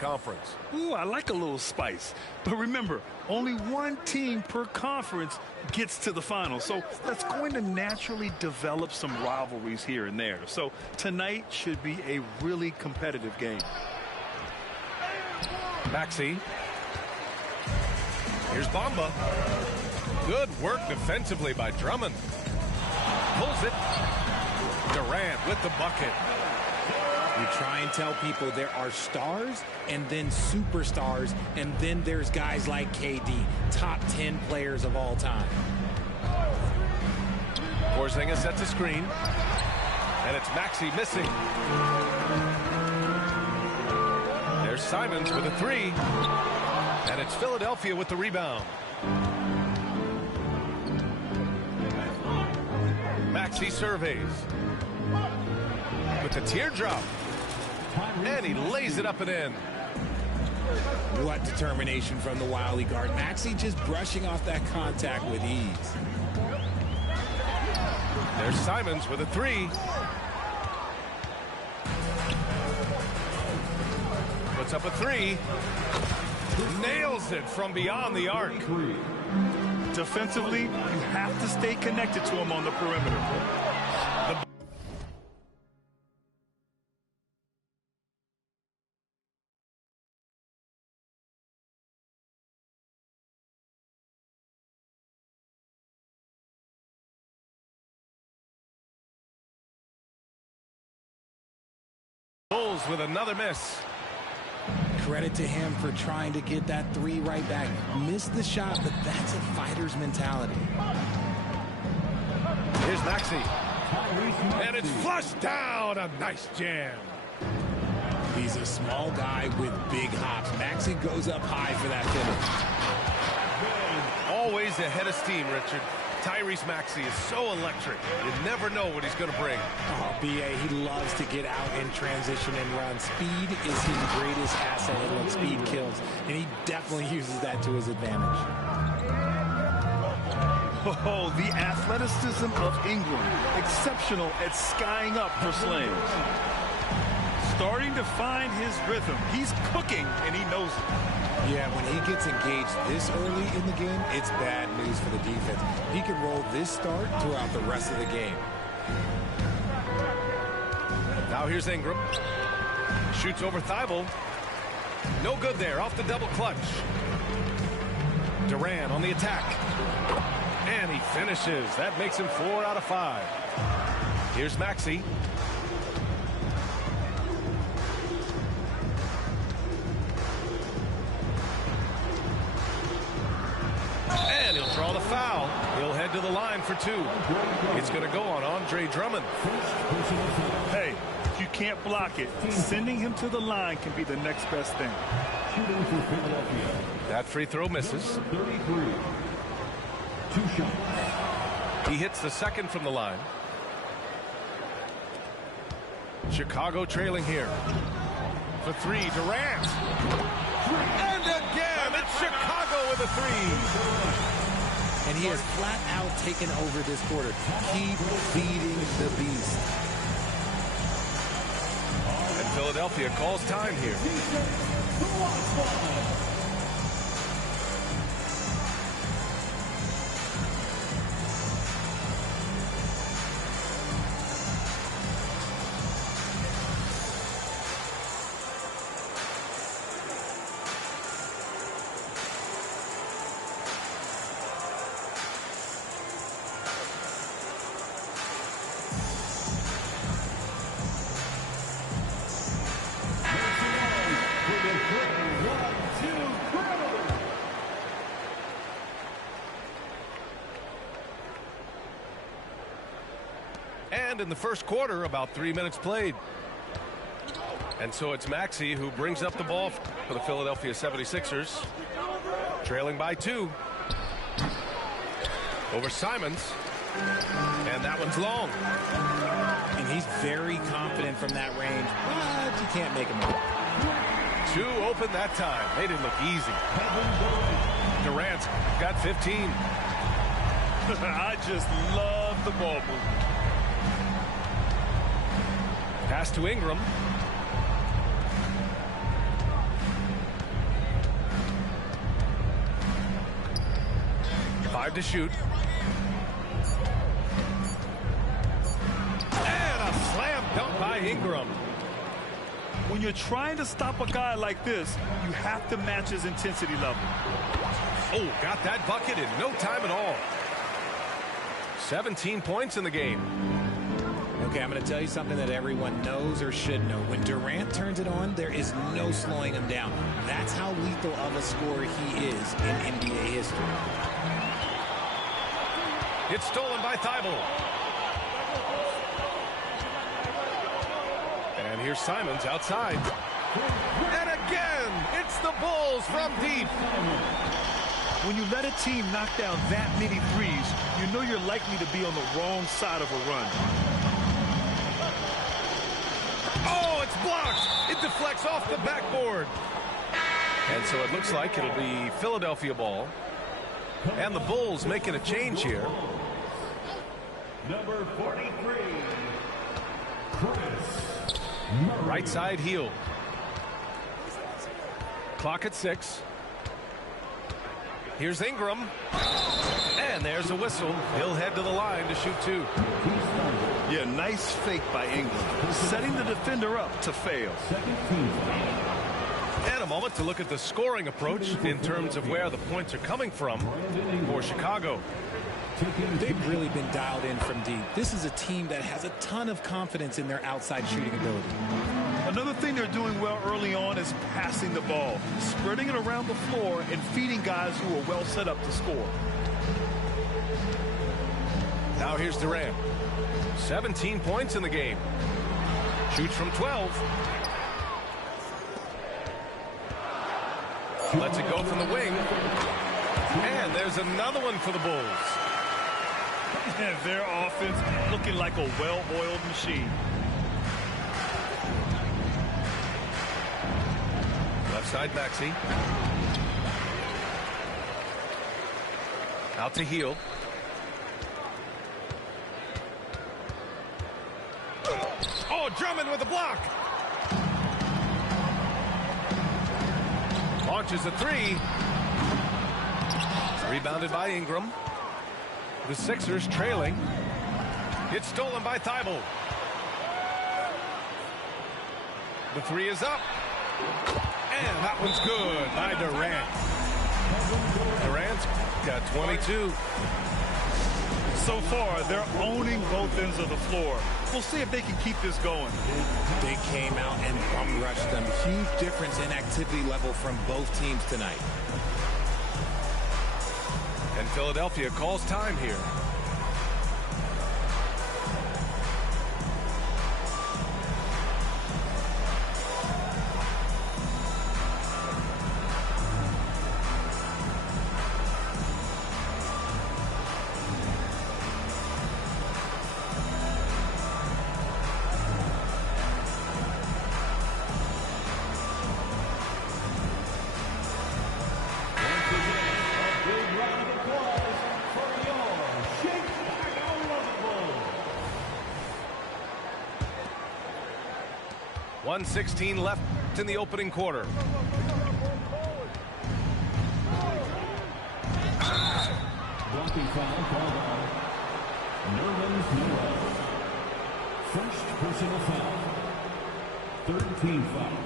Conference. Ooh, I like a little spice. But remember, only one team per conference gets to the final. So that's going to naturally develop some rivalries here and there. So tonight should be a really competitive game. Maxey. Here's Bamba. Good work defensively by Drummond. Pulls it. Durant with the bucket. You try and tell people there are stars and then superstars, and then there's guys like KD, top 10 players of all time. Porzingis sets a screen, and it's Maxey missing. There's Simons with a three, and it's Philadelphia with the rebound. Maxey surveys with the teardrop. And he lays it up and in. What determination from the wily guard. Maxey just brushing off that contact with ease. There's Simons with a three. Puts up a three. Nails it from beyond the arc. Defensively, you have to stay connected to him on the perimeter. Bulls with another miss. Credit to him for trying to get that three right back. Missed the shot, but that's a fighter's mentality. Here's Maxey. And it's flushed down. A nice jam. He's a small guy with big hops. Maxey goes up high for that finish. Always ahead of steam, Richard. Tyrese Maxey is so electric. You never know what he's going to bring. Oh, BA, he loves to get out in transition and run. Speed is his greatest asset. Look, speed kills, and he definitely uses that to his advantage. Oh, the athleticism of Ingram. Exceptional at skying up for slams. Starting to find his rhythm. He's cooking, and he knows it. Yeah, when he gets engaged this early in the game, it's bad news for the defense. He can roll this start throughout the rest of the game. Now here's Ingram. Shoots over Thibault. No good there, off the double clutch. Durant on the attack. And he finishes. That makes him 4 out of 5. Here's Maxey. And he'll draw the foul. He'll head to the line for 2. It's going to go on Andre Drummond. Hey, if you can't block it, sending him to the line can be the next best thing. That free throw misses. He hits the second from the line. Chicago trailing here. For 3, Durant. And again, it's Chicago with a 3. And he has flat out taken over this quarter. Keep feeding the beast. And Philadelphia calls time here. And in the first quarter, about 3 minutes played. And so it's Maxey who brings up the ball for the Philadelphia 76ers. Trailing by 2. Over Simons. And that one's long. And he's very confident from that range, but you can't make him out. Two open that time. They didn't look easy. Durant's got 15. I just love the ball movement. Pass to Ingram. Five to shoot. And a slam dunk by Ingram. When you're trying to stop a guy like this, you have to match his intensity level. Oh, got that bucket in no time at all. 17 points in the game. Okay, I'm going to tell you something that everyone knows or should know. When Durant turns it on, there is no slowing him down. That's how lethal of a scorer he is in NBA history. It's stolen by Thibault. And here's Simons outside. And again, it's the Bulls from deep. When you let a team knock down that many threes, you know you're likely to be on the wrong side of a run. Oh, it's blocked. It deflects off the backboard. And so it looks like it'll be Philadelphia ball. And the Bulls making a change here. Number 43, Chris. Right side heel. Clock at 6. Here's Ingram. And there's a whistle. He'll head to the line to shoot two. Yeah, nice fake by Ingram, setting the defender up to fail. And a moment to look at the scoring approach in terms of where the points are coming from for Chicago. They've really been dialed in from deep. This is a team that has a ton of confidence in their outside shooting ability. Another thing they're doing well early on is passing the ball, spreading it around the floor and feeding guys who are well set up to score. Now here's Durant. 17 points in the game. Shoots from 12. Lets it go from the wing. And there's another one for the Bulls. And their offense looking like a well-oiled machine. Left side Maxey. Out to heel. Oh, Drummond with a block. Launches a three. Rebounded by Ingram. The Sixers trailing. It's stolen by Thibault. The three is up. And that one's good by Durant. Durant's got 22. So far, they're owning both ends of the floor. We'll see if they can keep this going. They came out and bum rushed them. Huge difference in activity level from both teams tonight. And Philadelphia calls time here. Once again, a big round of applause for your Chicago Bulls. 1:16 left in the opening quarter. Blocking foul called on Nerlens Noel. First personal foul. Third team foul.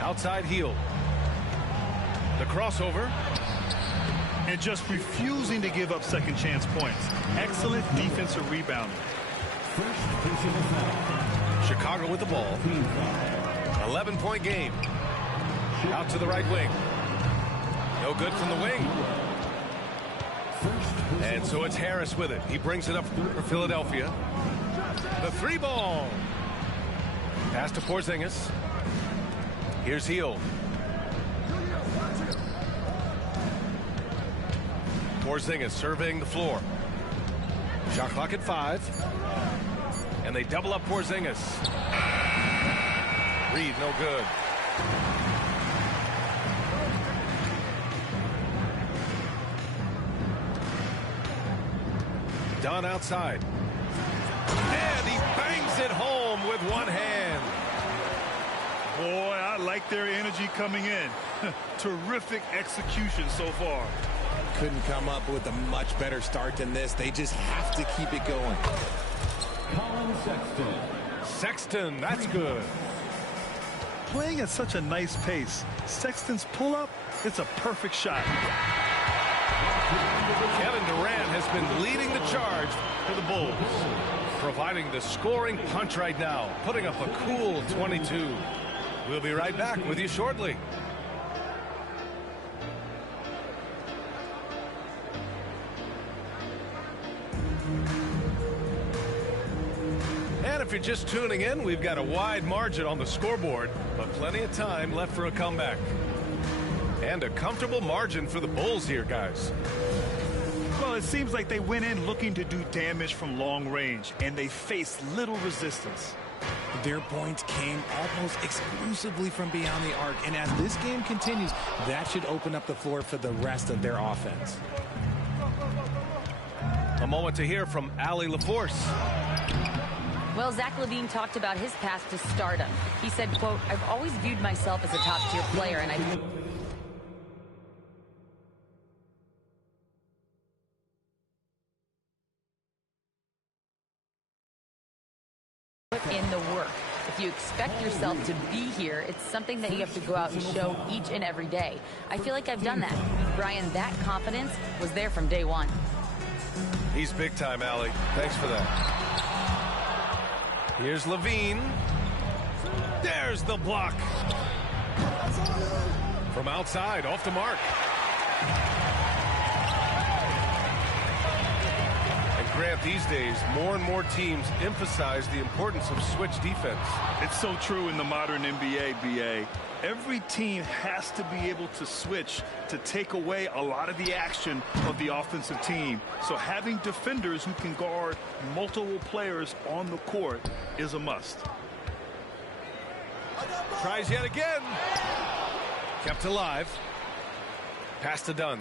Outside heel. The crossover. And just refusing to give up second chance points. Excellent defensive rebounding. First personal foul. Chicago with the ball. Team foul. 11-point game. Out to the right wing. No good from the wing. And so it's Harris with it. He brings it up for Philadelphia. The three ball. Pass to Porzingis. Here's Heel. Porzingis surveying the floor. Shot clock at 5. And they double up Porzingis. Reed, no good. Dunn outside. And he bangs it home with one hand. Boy, I like their energy coming in. Terrific execution so far. Couldn't come up with a much better start than this. They just have to keep it going. Colin Sexton. Sexton, that's good. Playing at such a nice pace, Sexton's pull-up, it's a perfect shot. Kevin Durant has been leading the charge for the Bulls, providing the scoring punch right now, putting up a cool 22. We'll be right back with you shortly. And if you're just tuning in, we've got a wide margin on the scoreboard, but plenty of time left for a comeback. And a comfortable margin for the Bulls here, guys. Well, it seems like they went in looking to do damage from long range, and they faced little resistance. Their points came almost exclusively from beyond the arc, and as this game continues, that should open up the floor for the rest of their offense. A moment to hear from Allie LaForce. Well, Zach LaVine talked about his path to stardom. He said, quote, "I've always viewed myself as a top-tier player, and I put in the work. If you expect yourself to be here, it's something that you have to go out and show each and every day. I feel like I've done that. Brian, that confidence was there from day one." He's big time, Allie. Thanks for that. Here's LaVine. There's the block. From outside, off the mark. And Grant, these days, more and more teams emphasize the importance of switch defense. It's so true in the modern NBA, BA. Every team has to be able to switch to take away a lot of the action of the offensive team. So having defenders who can guard multiple players on the court is a must. Tries yet again. Kept alive. Pass to Dunn.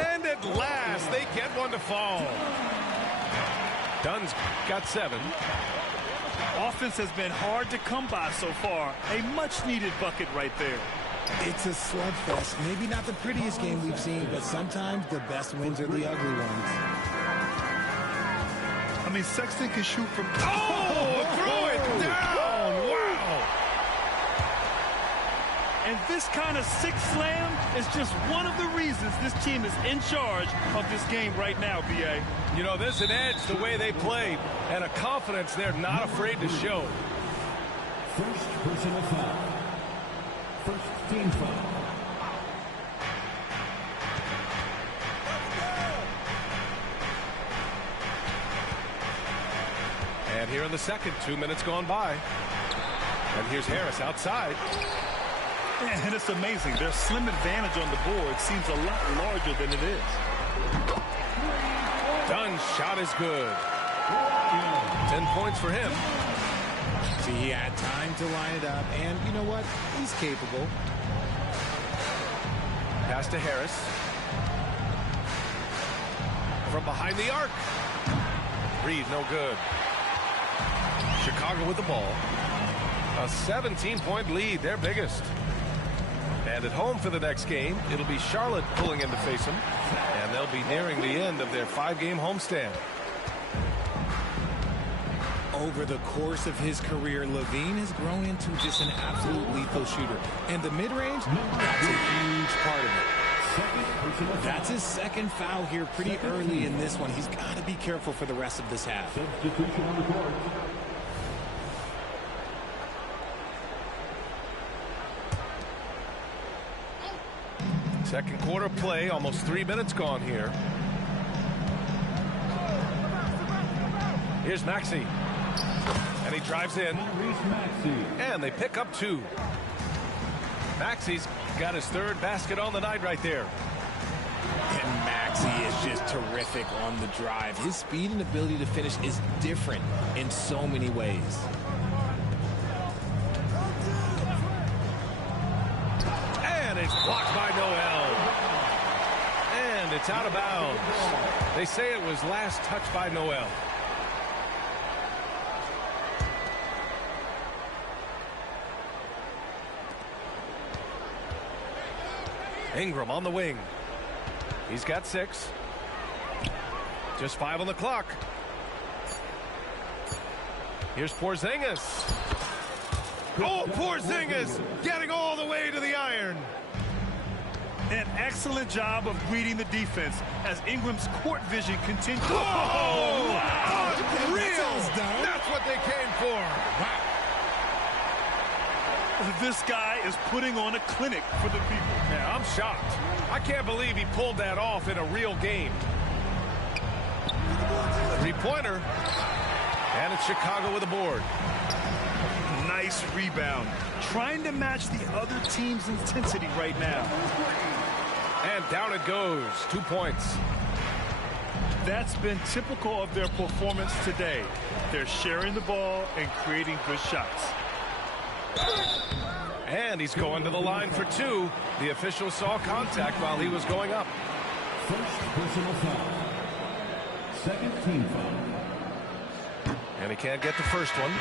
And at last, they get one to fall. Dunn's got 7. Offense has been hard to come by so far. A much-needed bucket right there. It's a slugfest. Maybe not the prettiest game we've seen, but sometimes the best wins are the ugly ones. I mean, Sexton can shoot from... Oh, throw it down! Wow! And this kind of six slam is just one of the reasons this team is in charge of this game right now, B.A. You know, there's an edge the way they play and a confidence they're not afraid to show. First personal foul. First team foul. And here in the second, 2 minutes gone by. And here's Harris outside. And it's amazing. Their slim advantage on the board seems a lot larger than it is. Dunn's shot is good. 10 points for him. See, he had time to line it up, and you know what? He's capable. Pass to Harris. From behind the arc. Reed, no good. Chicago with the ball. A 17-point lead, their biggest. And at home for the next game, it'll be Charlotte pulling in to face them. And they'll be nearing the end of their 5-game homestand. Over the course of his career, LaVine has grown into just an absolute lethal shooter. And the mid-range, that's a huge part of it. That's his second foul here pretty early in this one. He's got to be careful for the rest of this half. Substitution on the court. Second quarter play, almost 3 minutes gone here. Here's Maxey. And he drives in. And they pick up 2. Maxey's got his 3rd basket on the night right there. And Max Maxey is just terrific on the drive. His speed and ability to finish is different in so many ways. And it's blocked by Noel. And it's out of bounds. They say it was last touched by Noel. Ingram on the wing. He's got 6. Just 5 on the clock. Here's Porzingis. Oh, Porzingis getting all the way to the iron. An excellent job of reading the defense as Ingram's court vision continues. Oh, unreal. That's what they came for. Wow. This guy is putting on a clinic for the people. Yeah, I'm shocked. I can't believe he pulled that off in a real game. 3-pointer. And it's Chicago with a board. Nice rebound. Trying to match the other team's intensity right now. And down it goes. 2 points. That's been typical of their performance today. They're sharing the ball and creating good shots. And he's going to the line for 2. The official saw contact while he was going up. First personal foul. Second team foul. And he can't get the first one.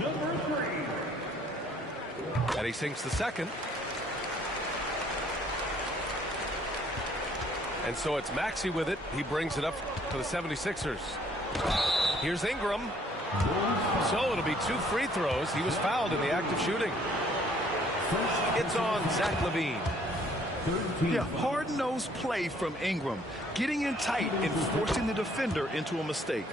Number 3. And he sinks the second. And so it's Maxey with it. He brings it up to the 76ers. Here's Ingram. So it'll be 2 free throws. He was fouled in the act of shooting. It's on Zach LaVine. Yeah, hard-nosed play from Ingram, getting in tight and forcing the defender into a mistake.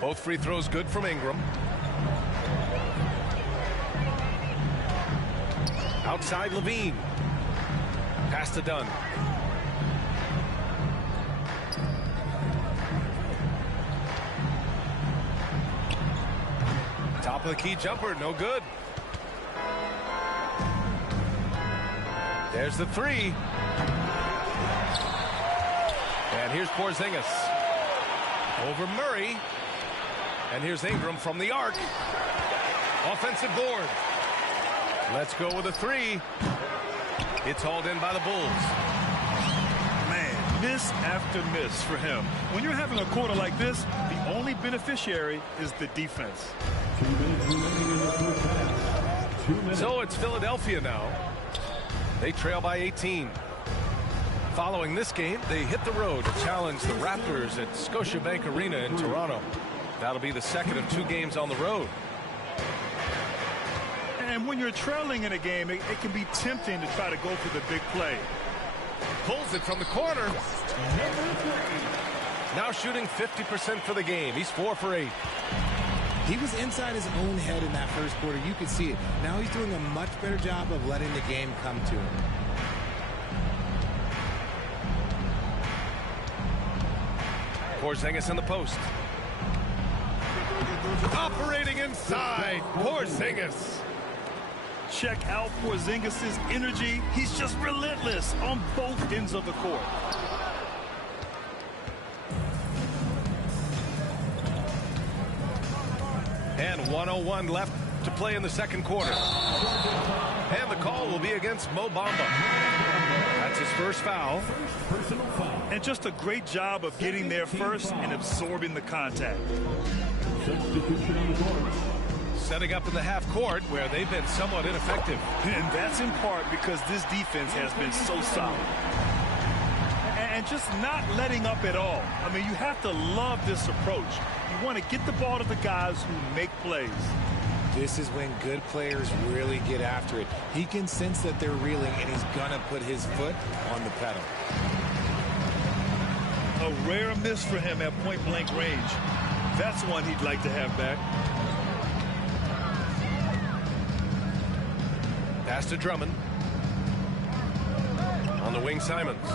Both free throws good from Ingram. Outside LaVine. Pass to Dunn. Top of the key jumper, no good. There's the 3. And here's Porzingis. Over Murray. And here's Ingram from the arc. Offensive board. Let's go with a 3. It's hauled in by the Bulls. Man, miss after miss for him. When you're having a quarter like this, the only beneficiary is the defense. 2 minutes remaining in the first half. 2 minutes. So it's Philadelphia now. They trail by 18. Following this game, they hit the road to challenge the Raptors at Scotiabank Arena in Toronto. That'll be the second of 2 games on the road. And when you're trailing in a game, it can be tempting to try to go for the big play. Pulls it from the corner. Now shooting 50% for the game. He's 4 for 8. He was inside his own head in that first quarter. You could see it. Now he's doing a much better job of letting the game come to him. Porzingis in the post. Operating inside. Porzingis. Check out Porzingis' energy. He's just relentless on both ends of the court. And 1:01 left to play in the second quarter. And the call will be against Mo Bamba. That's his first foul. Personal foul. And just a great job of getting there first and absorbing the contact. Substitution on the court. Setting up in the half court where they've been somewhat ineffective. And that's in part because this defense has been so solid. And just not letting up at all. I mean, you have to love this approach. You want to get the ball to the guys who make plays. This is when good players really get after it. He can sense that they're reeling, and he's going to put his foot on the pedal. A rare miss for him at point-blank range. That's one he'd like to have back. Pass to Drummond. On the wing, Simons.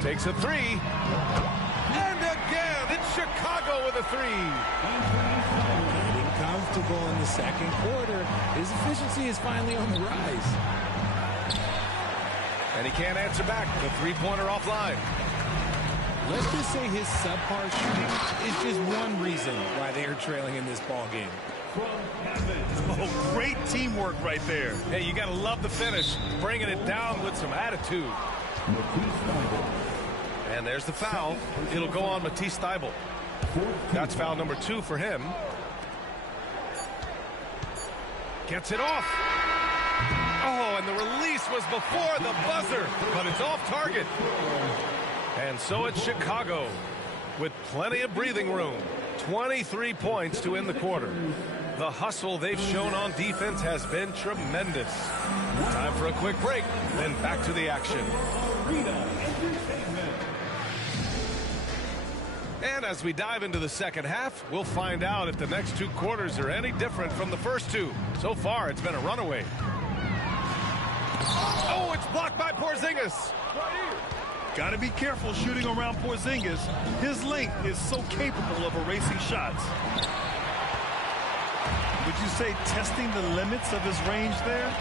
Takes a 3. And again, it's Chicago with a 3. Getting comfortable in the second quarter. His efficiency is finally on the rise. And he can't answer back. The three-pointer offline. Let's just say his subpar shooting is just one reason why they are trailing in this ball game. Oh, great teamwork right there. Hey, you got to love the finish. Bringing it down with some attitude. And there's the foul. It'll go on Matisse Thybulle. That's foul number 2 for him. Gets it off. Oh, and the release was before the buzzer, but it's off target. And so it's Chicago with plenty of breathing room. 23 points to end the quarter. The hustle they've shown on defense has been tremendous. Time for a quick break, then back to the action. And as we dive into the second half, we'll find out if the next 2 quarters are any different from the first 2. So far, it's been a runaway. Oh, it's blocked by Porzingis. Got to be careful shooting around Porzingis. His length is so capable of erasing shots. Would you say testing the limits of his range there?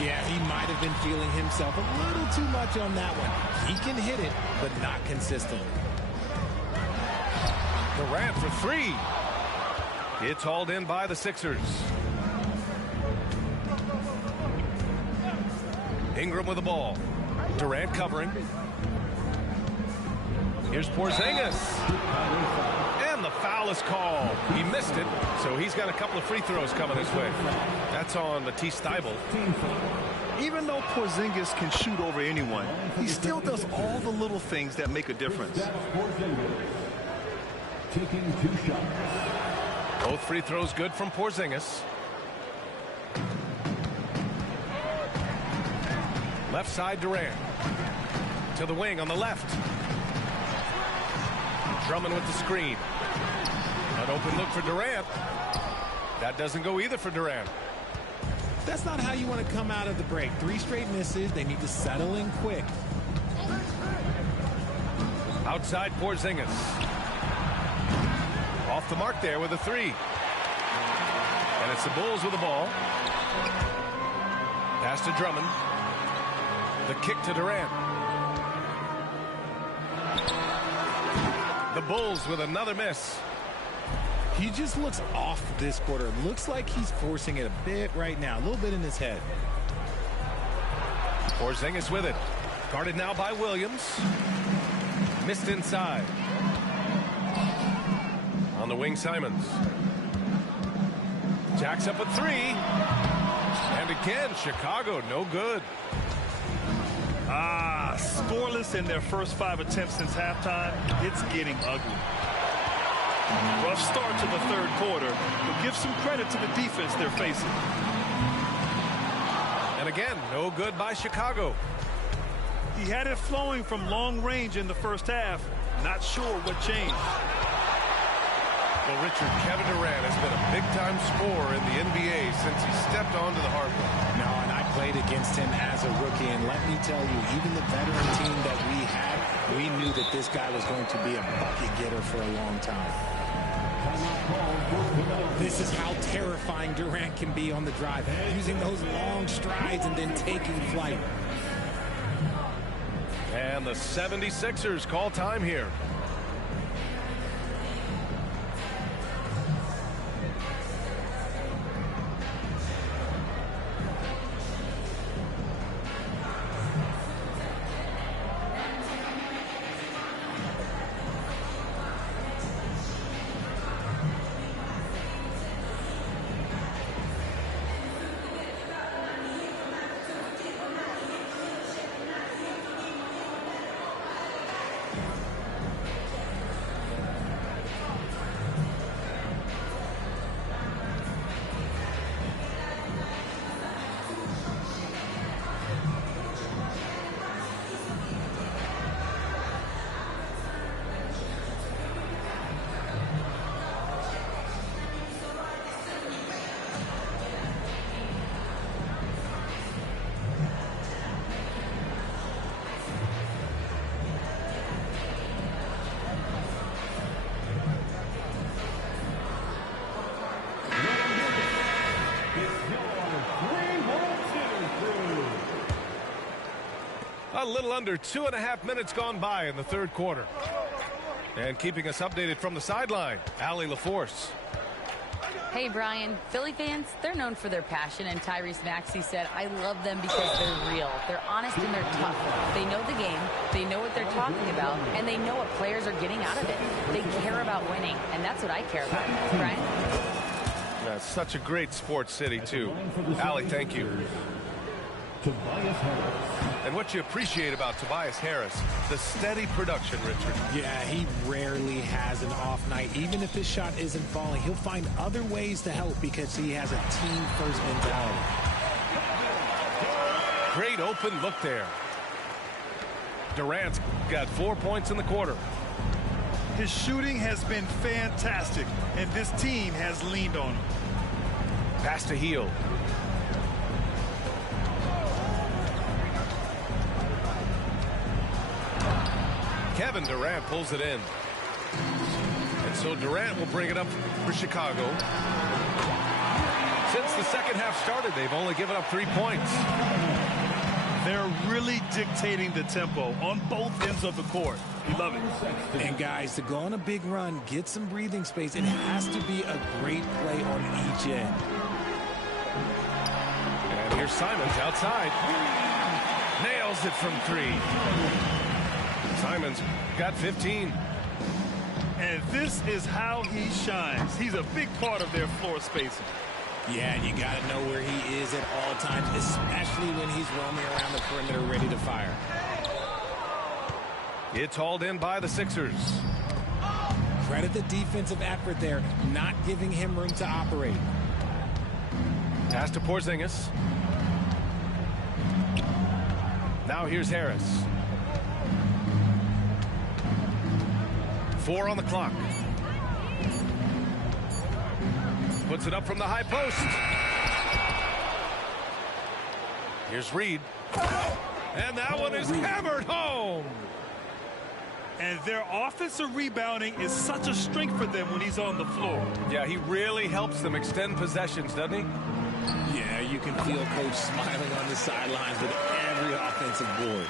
Yeah, he might have been feeling himself a little too much on that one. He can hit it, but not consistently. Durant for 3. It's hauled in by the Sixers. Ingram with the ball. Durant covering. Here's Porzingis. And the foul is called. He missed it, so he's got a couple of free throws coming his way. That's on Matisse Thybulle. Even though Porzingis can shoot over anyone, he still does all the little things that make a difference. Taking 2 shots. Both free throws good from Porzingis. Left side Durant. To the wing on the left. Drummond with the screen. An open look for Durant. That doesn't go either for Durant. That's not how you want to come out of the break. 3 straight misses. They need to settle in quick. Outside Porzingis. Off the mark there with a 3. And it's the Bulls with the ball. Pass to Drummond. The kick to Durant. The Bulls with another miss. He just looks off this quarter. Looks like he's forcing it a bit right now. A little bit in his head. Porzingis with it. Guarded now by Williams. Missed inside. On the wing, Simons. Jacks up a 3. And again, Chicago, no good. Scoreless in their first 5 attempts since halftime. It's getting ugly. Rough start to the third quarter, but give some credit to the defense they're facing. And again, no good by Chicago. He had it flowing from long range in the first half. Not sure what changed. Well, Richard, Kevin Durant has been a big-time scorer in the NBA since he stepped onto the hardwood. No, and I played against him as a rookie, and let me tell you, even the veteran team that we had, we knew that this guy was going to be a bucket getter for a long time. This is how terrifying Durant can be on the drive, using those long strides and then taking flight. And the 76ers call time here. A little under 2.5 minutes gone by in the third quarter. And keeping us updated from the sideline, Allie LaForce. Hey, Brian, Philly fans, they're known for their passion, and Tyrese Maxey said, I love them because they're real. They're honest and they're tough. They know the game, they know what they're talking about, and they know what players are getting out of it. They care about winning, and that's what I care about. Brian? Yeah, such a great sports city, too. Allie, thank you. Tobias Harris. And what you appreciate about Tobias Harris, the steady production, Richard. Yeah, he rarely has an off night. Even if his shot isn't falling, he'll find other ways to help because he has a team-first mentality. Great open look there. Durant's got 4 points in the quarter. His shooting has been fantastic, and this team has leaned on him. Pass to Hield. Kevin Durant pulls it in. And so Durant will bring it up for Chicago. Since the second half started, they've only given up 3 points. They're really dictating the tempo on both ends of the court. We love it. And guys, to go on a big run, get some breathing space, it has to be a great play on each end. And here's Simons outside. Nails it from 3. Simons got 15. And this is how he shines. He's a big part of their floor spacing. Yeah, and you got to know where he is at all times, especially when he's roaming around the perimeter ready to fire. It's hauled in by the Sixers. Credit the defensive effort there, not giving him room to operate. Pass to Porzingis. Now here's Harris. 4 on the clock. Puts it up from the high post. Here's Reed. And that one is hammered home. And their offensive rebounding is such a strength for them when he's on the floor. Yeah, he really helps them extend possessions, doesn't he? Yeah, you can feel Coach smiling on the sidelines with every offensive board.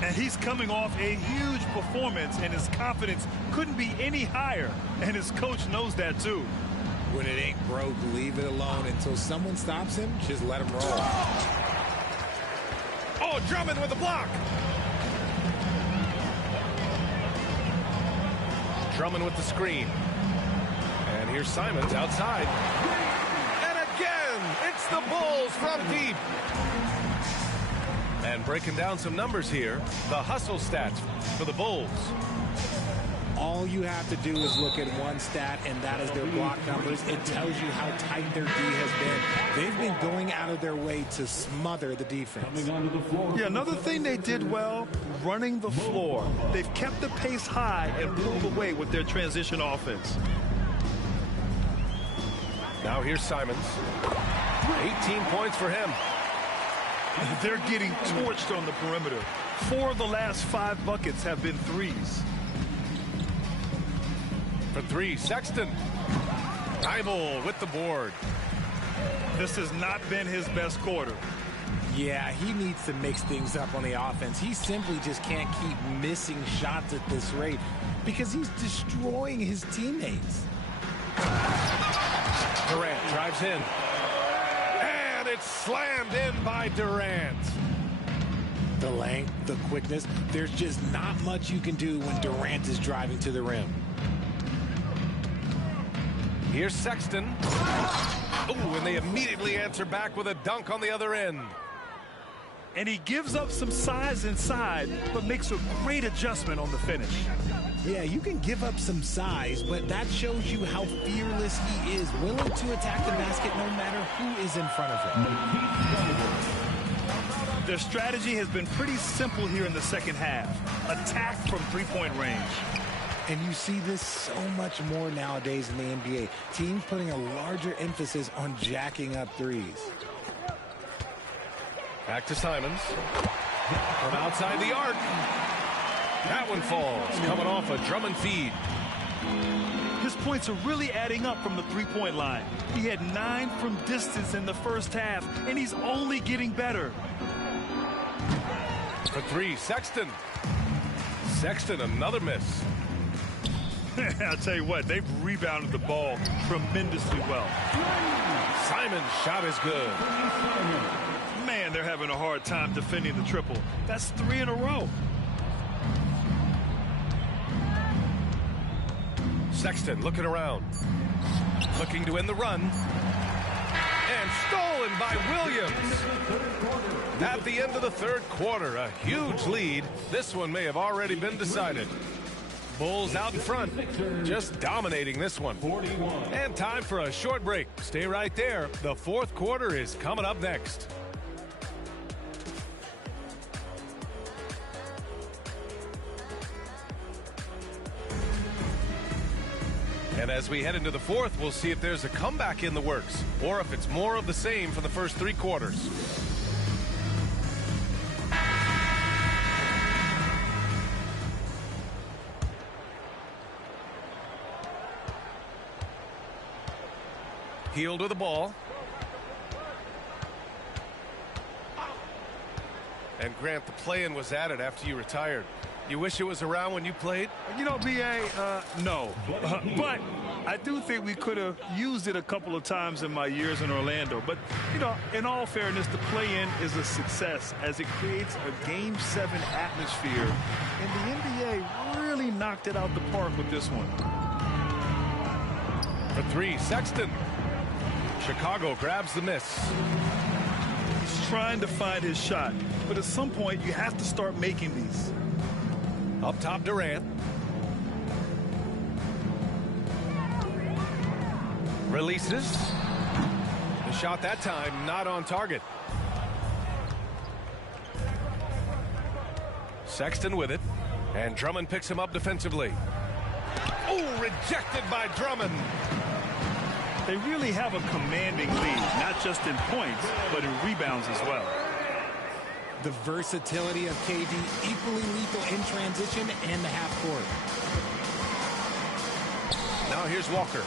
And he's coming off a huge performance, and his confidence couldn't be any higher. And his coach knows that, too. When it ain't broke, leave it alone until someone stops him. Just let him roll. Oh, Drummond with the block. Drummond with the screen. And here's Simons outside. And again, it's the Bulls from deep. And breaking down some numbers here, the hustle stats for the Bulls. All you have to do is look at one stat, and that is their block numbers. It tells you how tight their D has been. They've been going out of their way to smother the defense. Yeah, another thing they did well, running the floor. They've kept the pace high and pulled away with their transition offense. Now here's Simons. 18 points for him. They're getting torched on the perimeter. 4 of the last 5 buckets have been threes. For 3, Sexton. Thibault with the board. This has not been his best quarter. Yeah, he needs to mix things up on the offense. He simply just can't keep missing shots at this rate because he's destroying his teammates. Durant drives in. And it's slammed in by Durant. The length, the quickness, there's just not much you can do when Durant is driving to the rim. Here's Sexton. Oh, and they immediately answer back with a dunk on the other end. And he gives up some size inside, but makes a great adjustment on the finish. Yeah, you can give up some size, but that shows you how fearless he is, willing to attack the basket no matter who is in front of him. Their strategy has been pretty simple here in the second half. Attack from three-point range. And you see this so much more nowadays in the NBA. Teams putting a larger emphasis on jacking up threes. Back to Simons. From outside the arc. That one falls, coming off a Drummond feed. His points are really adding up from the three-point line. He had 9 from distance in the first half, and he's only getting better. For three, Sexton. Sexton, another miss. I'll tell you what, they've rebounded the ball tremendously well. Simon's shot is good. Man, they're having a hard time defending the triple. That's 3 in a row. Sexton looking around. Looking to end the run. And stolen by Williams. At the end of the third quarter, a huge lead. This one may have already been decided. Bulls out in front, just dominating this one. And time for a short break. Stay right there. The fourth quarter is coming up next. And as we head into the fourth, we'll see if there's a comeback in the works or if it's more of the same for the first three quarters. Hield with the ball. And Grant, the play-in was added after you retired. You wish it was around when you played? You know, BA, no. But I do think we could have used it a couple of times in my years in Orlando. But, you know, in all fairness, the play-in is a success as it creates a Game 7 atmosphere. And the NBA really knocked it out the park with this one. For three, Sexton. Chicago grabs the miss. He's trying to find his shot. But at some point, you have to start making these. Up top, Durant. Releases. The shot that time not on target. Sexton with it. And Drummond picks him up defensively. Oh, rejected by Drummond. They really have a commanding lead, not just in points, but in rebounds as well. The versatility of KD, equally lethal in transition and the half court. Now here's Walker.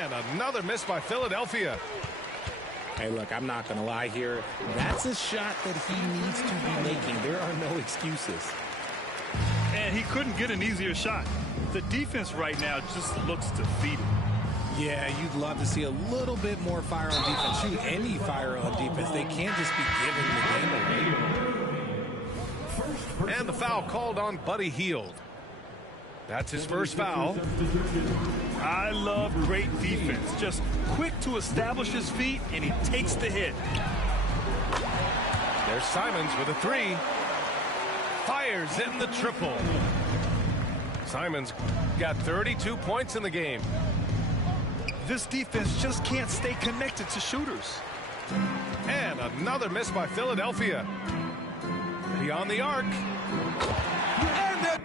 And another miss by Philadelphia. Hey, look, I'm not going to lie here. That's a shot that he needs to be making. There are no excuses. And he couldn't get an easier shot. The defense right now just looks defeated. Yeah, you'd love to see a little bit more fire on defense. Shoot, any fire on defense. They can't just be giving the game away. And the foul called on Buddy Hield. That's his first foul. I love great defense. Just quick to establish his feet, and he takes the hit. There's Simons with a three. Fires in the triple. Simons got 32 points in the game. This defense just can't stay connected to shooters. And another miss by Philadelphia. Beyond the arc. And then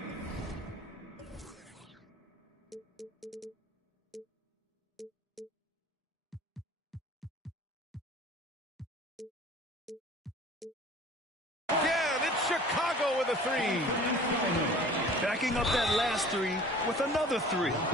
again, it's Chicago with a three. Backing up that last three with another three.